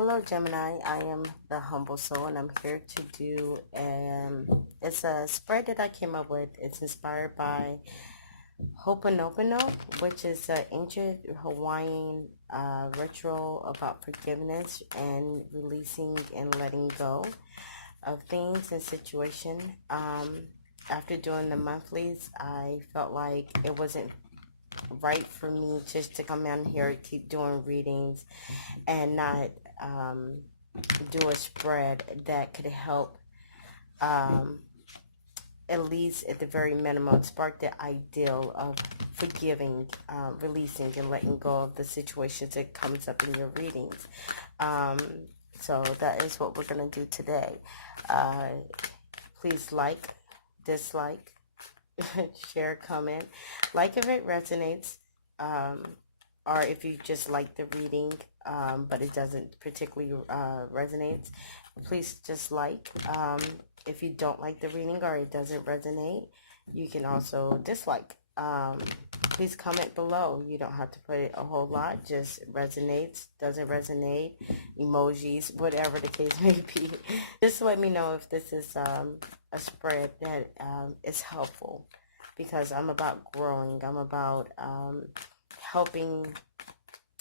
Hello, Gemini. I am the Humble Soul, and I'm here to do it's a spread that I came up with. It's inspired by Ho'oponopono, which is an ancient Hawaiian ritual about forgiveness and releasing and letting go of things and situation. After doing the monthlies, I felt like it wasn't right for me just to come in here and keep doing readings and not do a spread that could help, um, at least at the very minimum, spark the ideal of forgiving, releasing, and letting go of the situations that comes up in your readings. Um, so that is what we're going to do today. Uh, Please like, dislike, share, comment, like if it resonates, um, or if you just like the reading, but it doesn't particularly resonate, please just like. If you don't like the reading or it doesn't resonate, you can also dislike. Please comment below. You don't have to put it a whole lot. Just resonates, doesn't resonate, emojis, whatever the case may be. Just let me know if this is a spread that is helpful, because I'm about growing. I'm about helping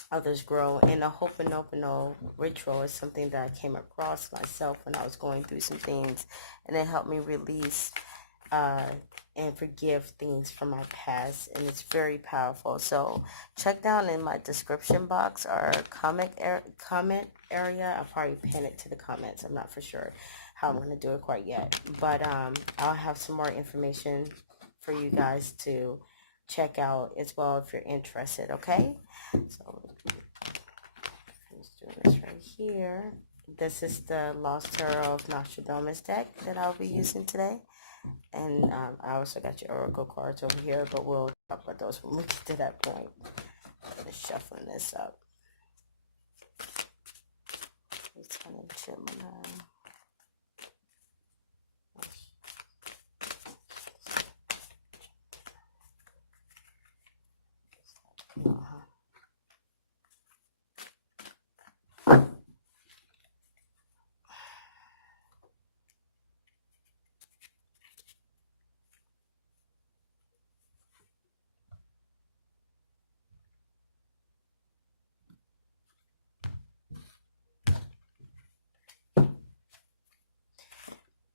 others grow. And the Ho'oponopono ritual is something that I came across myself when I was going through some things, and it helped me release uh, and forgive things from my past, and it's very powerful. So check down in my description box or comment area. I'll probably pin it to the comments. I'm not for sure how I'm going to do it quite yet, but I'll have some more information for you guys to check out as well if you're interested. Okay, so I'm just doing this right here. This is the Lost Tarot of Nostradamus deck that I'll be using today. And I also got your oracle cards over here, but we'll talk about those when we get to that point. I'm just shuffling this up. It's kind of Gemini.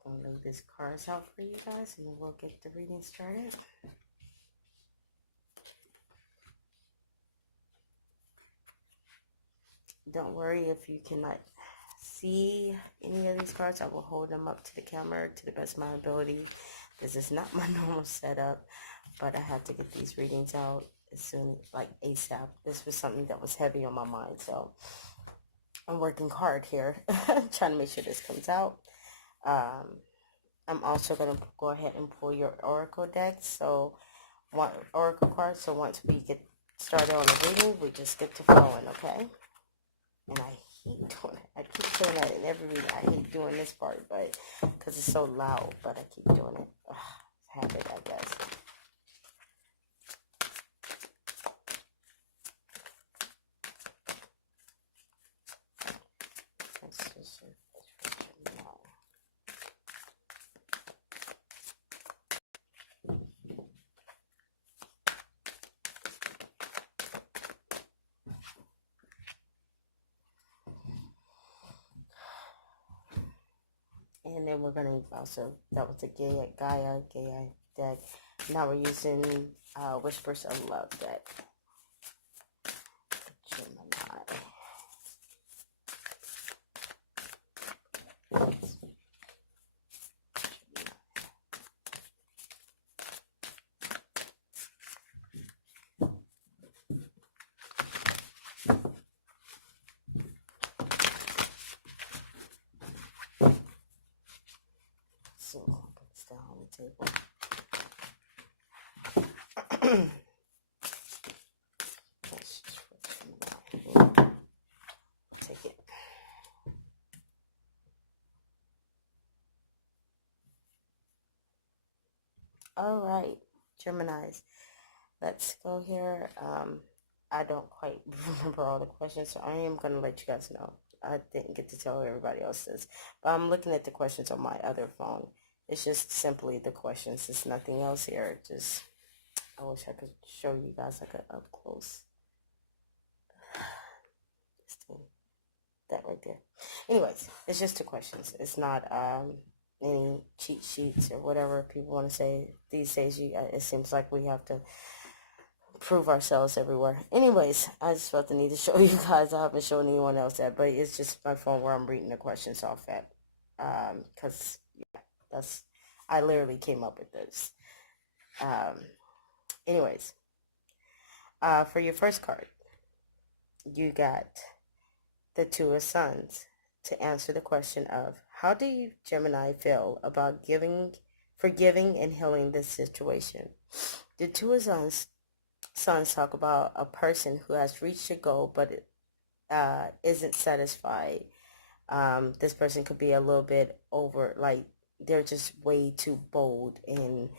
I'll lay these cards out for you guys, and then we'll get the reading started. Don't worry if you cannot see any of these cards. I will hold them up to the camera to the best of my ability. This is not my normal setup, but I had to get these readings out as soon, like ASAP. This was something that was heavy on my mind, so I'm working hard here, trying to make sure this comes out. I'm also going to go ahead and pull your oracle deck, so one oracle card. So once we get started on the reading, we just get to flowing, okay? And I hate doing it. I keep doing that in every reading. I hate doing this part, but because it's so loud, but I keep doing it. Ugh, habit, I guess. And then we're going to also, that was the Gaia deck. Now we're using Whispers of Love deck. Gemini. So I'll put this down on the table. Let's just take it. All right, Geminis. Let's go here. I don't quite remember all the questions, so I am going to let you guys know I didn't get to tell everybody else this, but I'm looking at the questions on my other phone. It's just simply the questions. There's nothing else here. Just, I wish I could show you guys like a up close. Just that right there. Anyways, it's just the questions. It's not any cheat sheets or whatever people want to say these days. It seems like we have to prove ourselves everywhere. Anyways, I just felt the need to show you guys. I haven't shown anyone else that, but it's just my phone where I'm reading the questions off at. Because that's, I literally came up with this. Anyways, for your first card, you got the Two of Sons to answer the question of how do you, Gemini, feel about forgiving and healing this situation? The Two of Sons talk about a person who has reached a goal but isn't satisfied. This person could be a little bit over, like they're just way too bold and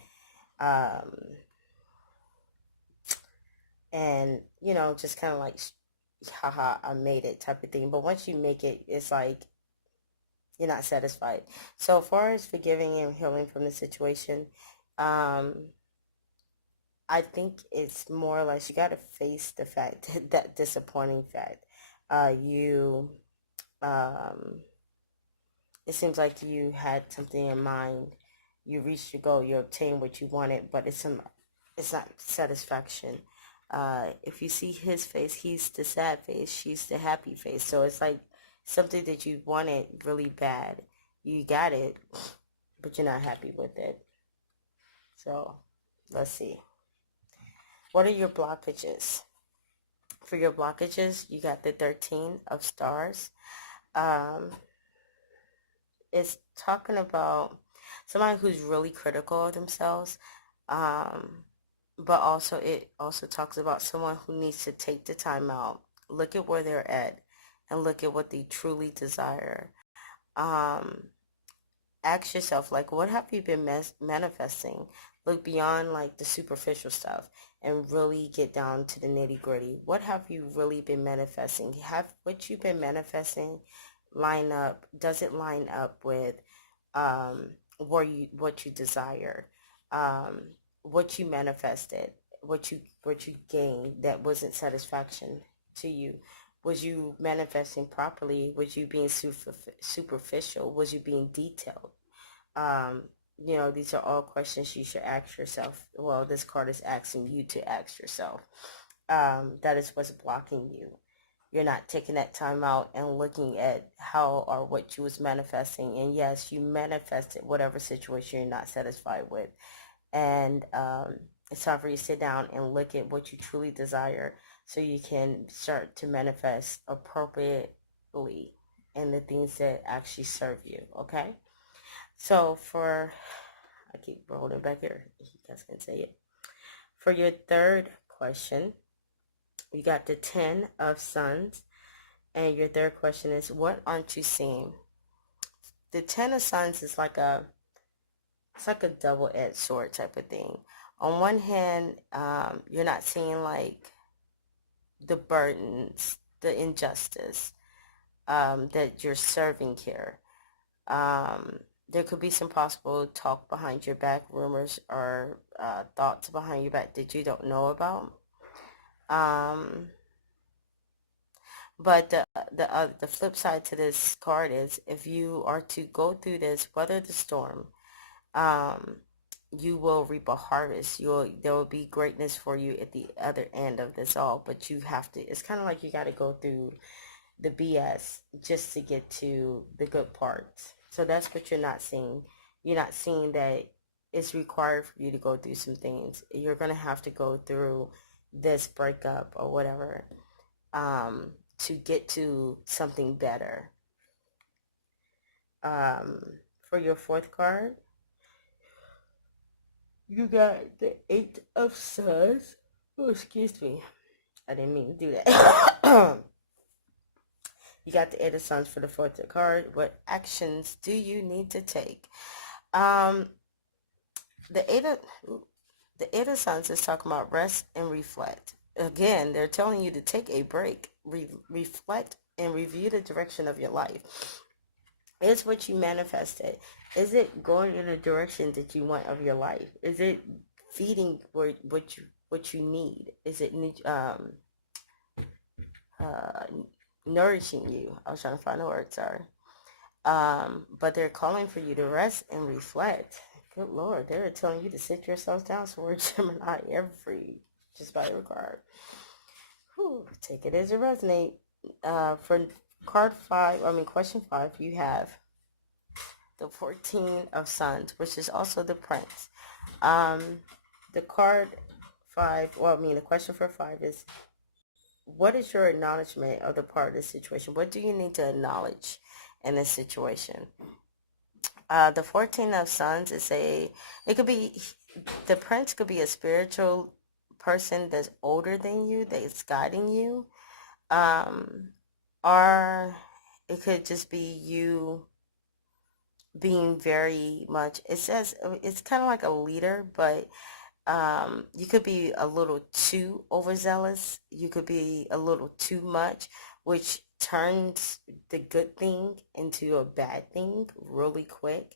you know, just kind of like, haha, I made it type of thing. But once you make it, it's like you're not satisfied. So as far as forgiving and healing from the situation, I think it's more or less you got to face the fact that disappointing fact. You it seems like you had something in mind. You reached your goal. You obtained what you wanted, but it's not satisfaction. If you see his face, he's the sad face. She's the happy face. So it's like something that you wanted really bad. You got it, but you're not happy with it. So let's see. What are your blockages? For your blockages, you got the 13 of stars. It's talking about somebody who's really critical of themselves. But also it also talks about someone who needs to take the time out, look at where they're at, and look at what they truly desire. Ask yourself, like, what have you been manifesting? Look beyond like the superficial stuff and really get down to the nitty gritty. What have you really been manifesting? Have what you've been manifesting line up? Does it line up with what you desire? What you manifested, what you gained that wasn't satisfaction to you? Was you manifesting properly? Was you being superficial? Was you being detailed? You know, these are all questions you should ask yourself. Well, this card is asking you to ask yourself. That is what's blocking you. You're not taking that time out and looking at how or what you was manifesting. And yes, you manifested whatever situation you're not satisfied with. And it's time for you to sit down and look at what you truly desire so you can start to manifest appropriately in the things that actually serve you, okay? So I keep rolling back here, you guys can say it. For your third question, you got the 10 of Sons, and your third question is, what aren't you seeing? The 10 of Sons is like it's like a double-edged sword type of thing. On one hand, you're not seeing like the burdens, the injustice that you're serving here. There could be some possible talk behind your back, rumors or thoughts behind your back that you don't know about. But the flip side to this card is, if you are to go through this, weather the storm, you will reap a harvest. There will be greatness for you at the other end of this all. But you have to. It's kind of like you got to go through the BS just to get to the good parts. So that's what you're not seeing. You're not seeing that it's required for you to go through some things. You're gonna have to go through this breakup or whatever to get to something better. For your fourth card, you got the 8 of Swords. Oh, excuse me. I didn't mean to do that. You got the 8 of Swords for the fourth card. What actions do you need to take? The 8 of Swords is talking about rest and reflect. Again, they're telling you to take a break, reflect and review the direction of your life. Is what you manifested, is it going in the direction that you want of your life? Is it feeding what you need? Is it uh, nourishing you? I was trying to find the word, sorry. But they're calling for you to rest and reflect. Good Lord, they're telling you to sit yourselves down. So we're Gemini just by every card. Whew, take it as it resonates. For question 5, you have the 14 of Sons, which is also the Prince. The card 5, the question for 5 is, what is your acknowledgement of the part of the situation? What do you need to acknowledge in this situation? The 14 of Sons the Prince could be a spiritual person that's older than you, that's guiding you. Or it could just be you being very much, it says it's kind of like a leader, but you could be a little too overzealous. You could be a little too much, which turns the good thing into a bad thing really quick.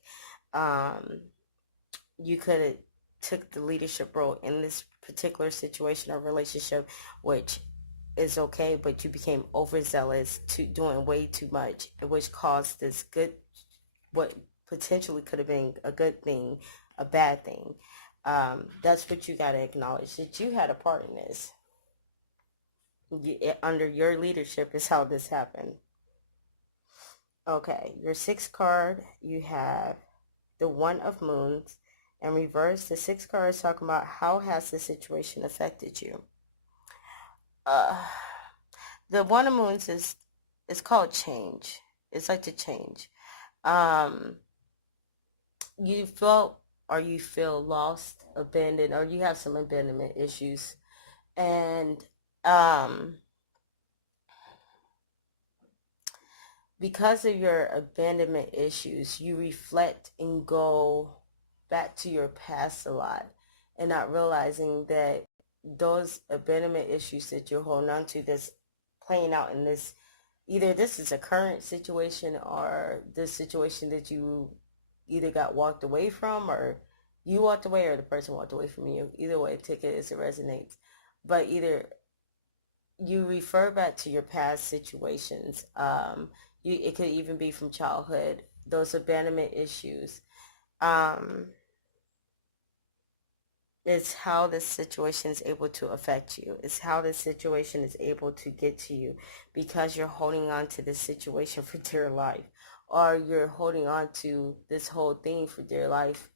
You could have took the leadership role in this particular situation or relationship, which is okay, but you became overzealous to doing way too much, which caused this good, what potentially could have been a good thing, a bad thing. That's what you got to acknowledge, that you had a part in this. Under your leadership is how this happened. Okay, your 6th card, you have the One of Moons. And reverse, the 6th card is talking about how has the situation affected you. The One of Moons is called change. It's like to change. You feel lost, abandoned, or you have some abandonment issues. And because of your abandonment issues, you reflect and go back to your past a lot, and not realizing that those abandonment issues that you're holding on to, that's playing out in this, either this is a current situation or this situation that you either got walked away from, or you walked away, or the person walked away from you. Either way, take it as it resonates. But either you refer back to your past situations. It could even be from childhood, those abandonment issues. It's how this situation is able to affect you. It's how this situation is able to get to you, because you're holding on to this situation for dear life, or you're holding on to this whole thing for dear life,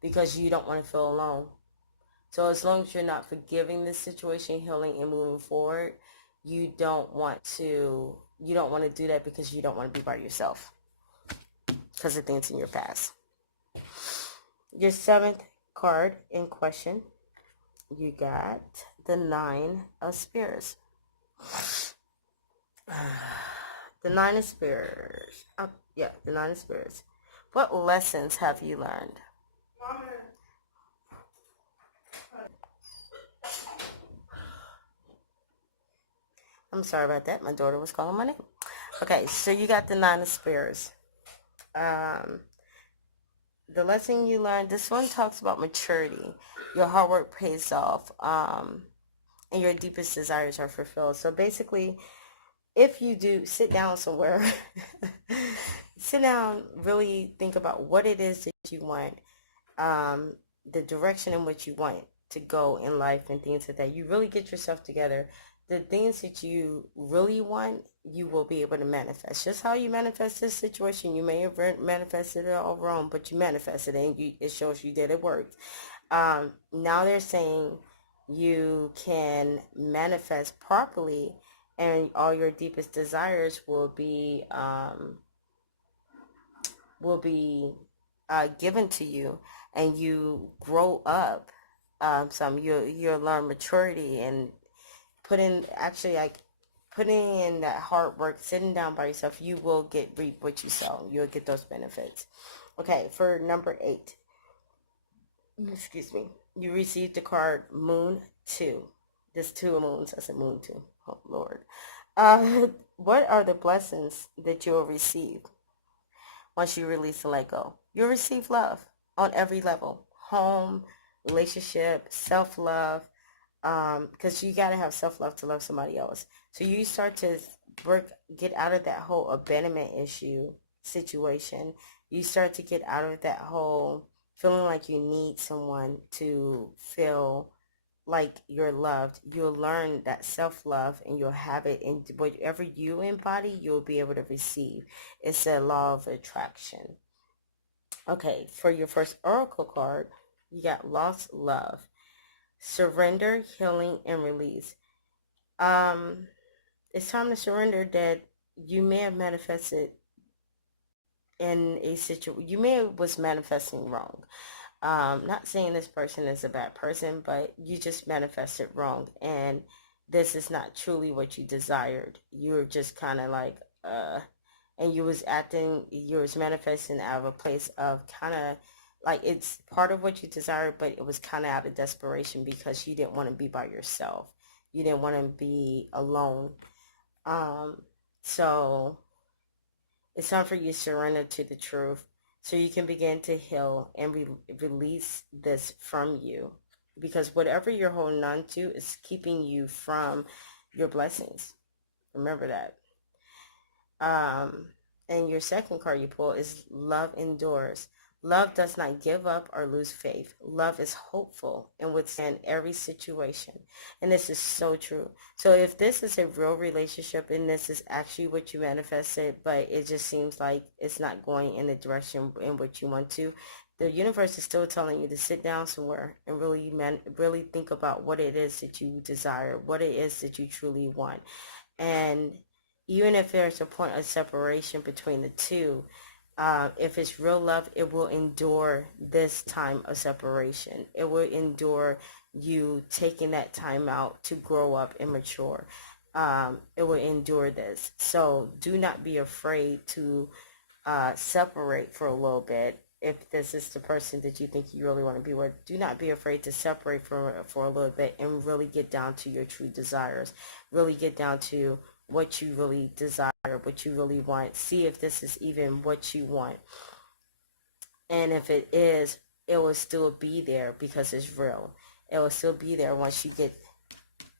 because you don't want to feel alone. So as long as you're not forgiving this situation, healing, and moving forward, you don't want to do that, because you don't want to be by yourself because of things in your past. Your 7th card in question, you got the 9 of Spears. The 9 of Spears. The 9 of Spears. What lessons have you learned? I'm sorry about that. My daughter was calling my name. Okay, so you got the 9 of Spears. The lesson you learned, this one talks about maturity. Your hard work pays off, and your deepest desires are fulfilled. So basically, if you do sit down somewhere, sit down, really think about what it is that you want, the direction in which you want to go in life, and things like that. You really get yourself together. The things that you really want, you will be able to manifest. Just how you manifest this situation, you may have manifested it all wrong, but you manifested it, and it shows you that it worked. Now they're saying you can manifest properly, and all your deepest desires will be given to you, and you grow up. You'll learn maturity, and putting in that hard work, sitting down by yourself, you will reap what you sow. You'll get those benefits. Okay, for number 8, excuse me, you received the card Moon 2. There's 2 of moons. I said Moon 2. Oh, Lord. What are the blessings that you'll receive once you release and let go? You'll receive love on every level. Home, relationship, self-love. Because you got to have self-love to love somebody else. So you start to get out of that whole abandonment issue situation. You start to get out of that whole feeling like you need someone to feel like you're loved. You'll learn that self-love and you'll have it in whatever you embody, you'll be able to receive. It's a law of attraction. Okay, for your first oracle card, you got lost love, surrender, healing, and release. Um, it's time to surrender that you may have manifested in a situation. You may have was manifesting wrong. Not saying this person is a bad person, but you just manifested wrong, and this is not truly what you desired. You're just kind of like, and you was manifesting out of a place of kind of like it's part of what you desired, but it was kind of out of desperation because you didn't want to be by yourself. You didn't want to be alone. Um, so it's time for you to surrender to the truth so you can begin to heal and release this from you. Because whatever you're holding on to is keeping you from your blessings. Remember that. Um, and your second card you pull is love endures. Love does not give up or lose faith. Love is hopeful and withstand every situation. And this is so true. So if this is a real relationship and this is actually what you manifested, but it just seems like it's not going in the direction in which you want to, the universe is still telling you to sit down somewhere and really think about what it is that you desire, what it is that you truly want. And even if there's a point of separation between the two, if it's real love, it will endure this time of separation. It will endure you taking that time out to grow up and mature. It will endure this. So do not be afraid to separate for a little bit. If this is the person that you think you really want to be with, do not be afraid to separate for a little bit and really get down to your true desires. Really get down to what you really desire, what you really want. See if this is even what you want. And if it is, it will still be there because it's real. It will still be there once you get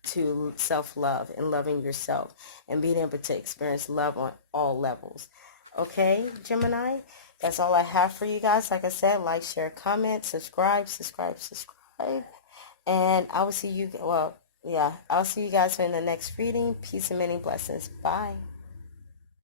to self-love and loving yourself and being able to experience love on all levels. Okay, Gemini, that's all I have for you guys. Like I said, like, share, comment, subscribe. And I will see you, I'll see you guys in the next reading. Peace and many blessings. Bye.